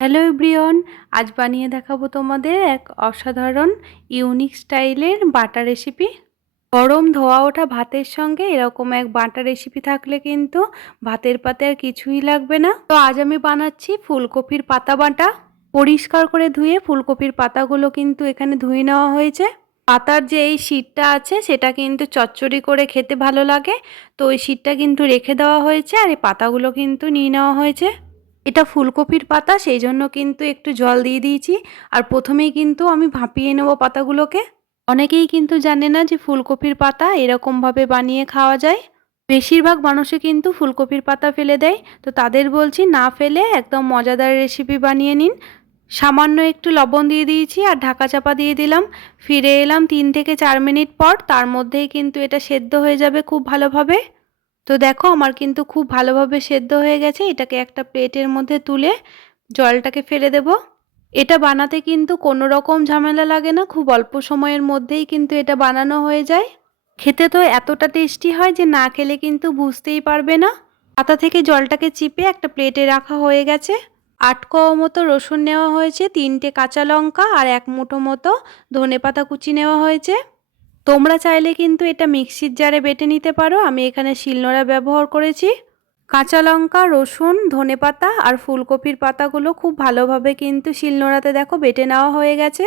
Hello Brian আজ বানিয়ে দেখাবো তোমাদের এক অসাধারণ, ইউনিক স্টাইলের বাটা রেসিপি। গরম ধোয়া ওঠা ভাতের সঙ্গে এরকম এক বাটা রেসিপি থাকলে কিন্তু ভাতের পাতে আর কিছুই লাগবে না। তো আজ আমি বানাচ্ছি ফুলকপির পাতা বাটা। পরিষ্কার করে ধুয়ে ফুলকপির পাতাগুলো কিন্তু এখানে ধুয়ে নেওয়া হয়েছে। পাতার যে এই শীটটা আছে, সেটা কিন্তু চচ্চড়ি করে খেতে ভালো লাগে। তো ওই শীটটা কিন্তু রেখে দেওয়া হয়েছে আর এই পাতাগুলো কিন্তু নিয়ে নেওয়া হয়েছে। এটা ফুলকপির পাতা সেই জন্য কিন্তু একটু জল দিয়ে দিয়েছি। আর প্রথমেই কিন্তু আমি ভাপিয়ে নেব পাতাগুলোকে। অনেকেই কিন্তু জানে না যে ফুলকপির পাতা এরকমভাবে বানিয়ে খাওয়া যায়। বেশিরভাগ মানুষে কিন্তু ফুলকপির পাতা ফেলে দেয়। তো তাদের বলছি, না ফেলে, একদম মজাদার রেসিপি বানিয়ে নিন। সামান্য একটু লবণ দিয়ে দিয়েছি আর ঢাকা চাপা দিয়ে দিলাম। ফিরে এলাম তিন থেকে চার মিনিট পর, তার মধ্যেই কিন্তু এটা সেদ্ধ হয়ে যাবে খুব ভালোভাবে। তো দেখো আমার কিন্তু খুব ভালোভাবে সেদ্ধ হয়ে গেছে। এটাকে একটা প্লেটের মধ্যে তুলে জলটাকে ফেলে দেব। এটা বানাতে কিন্তু কোনো রকম ঝামেলা লাগে না, খুব অল্প সময়ের মধ্যেই কিন্তু এটা বানানো হয়ে যায়। খেতে তো এতটা টেস্টি হয় যে না খেলে কিন্তু বুঝতেই পারবে না। পাতা থেকে জলটাকে চিপে একটা প্লেটে রাখা হয়ে গেছে। আট কোয়া মতো রসুন নেওয়া হয়েছে, তিনটে কাঁচা লঙ্কা আর এক মুঠো মতো ধনে পাতা কুচি নেওয়া হয়েছে। তোমরা চাইলে কিন্তু এটা মিক্সির জারে বেটে নিতে পারো। আমি এখানে শিলনোড়া ব্যবহার করেছি। কাঁচা লঙ্কা, রসুন, ধনে পাতা আর ফুলকপির পাতাগুলো খুব ভালোভাবে কিন্তু শিলনোড়াতে দেখো বেটে নেওয়া হয়ে গেছে।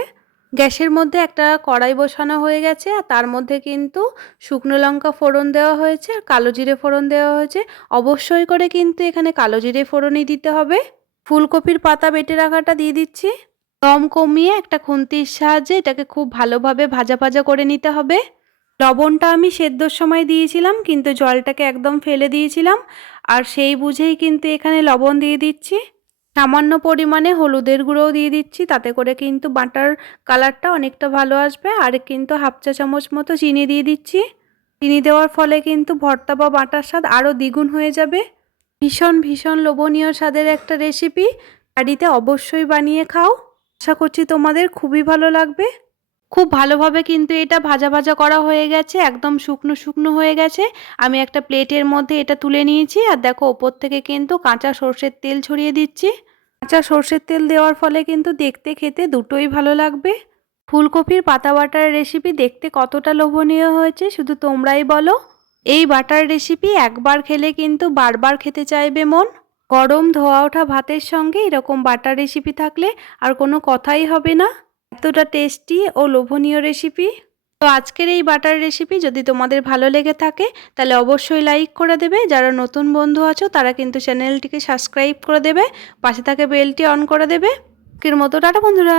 গ্যাসের মধ্যে একটা কড়াই বসানো হয়ে গেছে আর তার মধ্যে কিন্তু শুকনো লঙ্কা ফোড়ন দেওয়া হয়েছে আর কালো জিরে ফোড়ন দেওয়া হয়েছে। অবশ্যই করে কিন্তু এখানে কালো জিরে ফোড়নই দিতে হবে। ফুলকপির পাতা বেটে রাখাটা দিয়ে দিচ্ছি। দম কমিয়ে একটা খুন্তির সাহায্যে এটাকে খুব ভালোভাবে ভাজা ভাজা করে নিতে হবে। লবণটা আমি সেদ্ধর সময় দিয়েছিলাম, কিন্তু জলটাকে একদম ফেলে দিয়েছিলাম। আর সেই বুঝেই কিন্তু এখানে লবণ দিয়ে দিচ্ছি। সামান্য পরিমাণে হলুদের গুঁড়োও দিয়ে দিচ্ছি, তাতে করে কিন্তু বাটার কালারটা অনেকটা ভালো আসবে। আর কিন্তু হাফ চা চামচ মতো চিনি দিয়ে দিচ্ছি। চিনি দেওয়ার ফলে কিন্তু ভর্তা বা বাটার স্বাদ আরও দ্বিগুণ হয়ে যাবে। ভীষণ ভীষণ লোভনীয় স্বাদের একটা রেসিপি। বাড়িতে অবশ্যই বানিয়ে খাও। আশা করছি তোমাদের খুবই ভালো লাগবে। খুব ভালোভাবে কিন্তু এটা ভাজা ভাজা করা হয়ে গেছে একদম শুকনো শুকনো হয়ে গেছে। আমি একটা প্লেটের মধ্যে এটা তুলে নিয়েছি আর দেখো ওপর থেকে কিন্তু কাঁচা সর্ষের তেল ছড়িয়ে দিচ্ছি। কাঁচা সর্ষের তেল দেওয়ার ফলে কিন্তু দেখতে খেতে দুটোই ভালো লাগবে। ফুলকপির পাতা বাটার রেসিপি দেখতে কতটা লোভনীয় হয়েছে শুধু তোমরাই বলো। এই বাটার রেসিপি একবার খেলে কিন্তু বারবার খেতে চাইবে মন। গরম ধোয়া ওঠা ভাতের সঙ্গে এরকম বাটার রেসিপি থাকলে আর কোনো কথাই হবে না। এতটা টেস্টি ও লোভনীয় রেসিপি তো আজকের এই বাটার রেসিপি যদি তোমাদের ভালো লেগে থাকে, তাহলে অবশ্যই লাইক করে দেবে। যারা নতুন বন্ধু আছো, তারা কিন্তু চ্যানেলটিকে সাবস্ক্রাইব করে দেবে। পাশে থাকে বেলটি অন করে দেবে। আজকের মতো টাটা বন্ধুরা।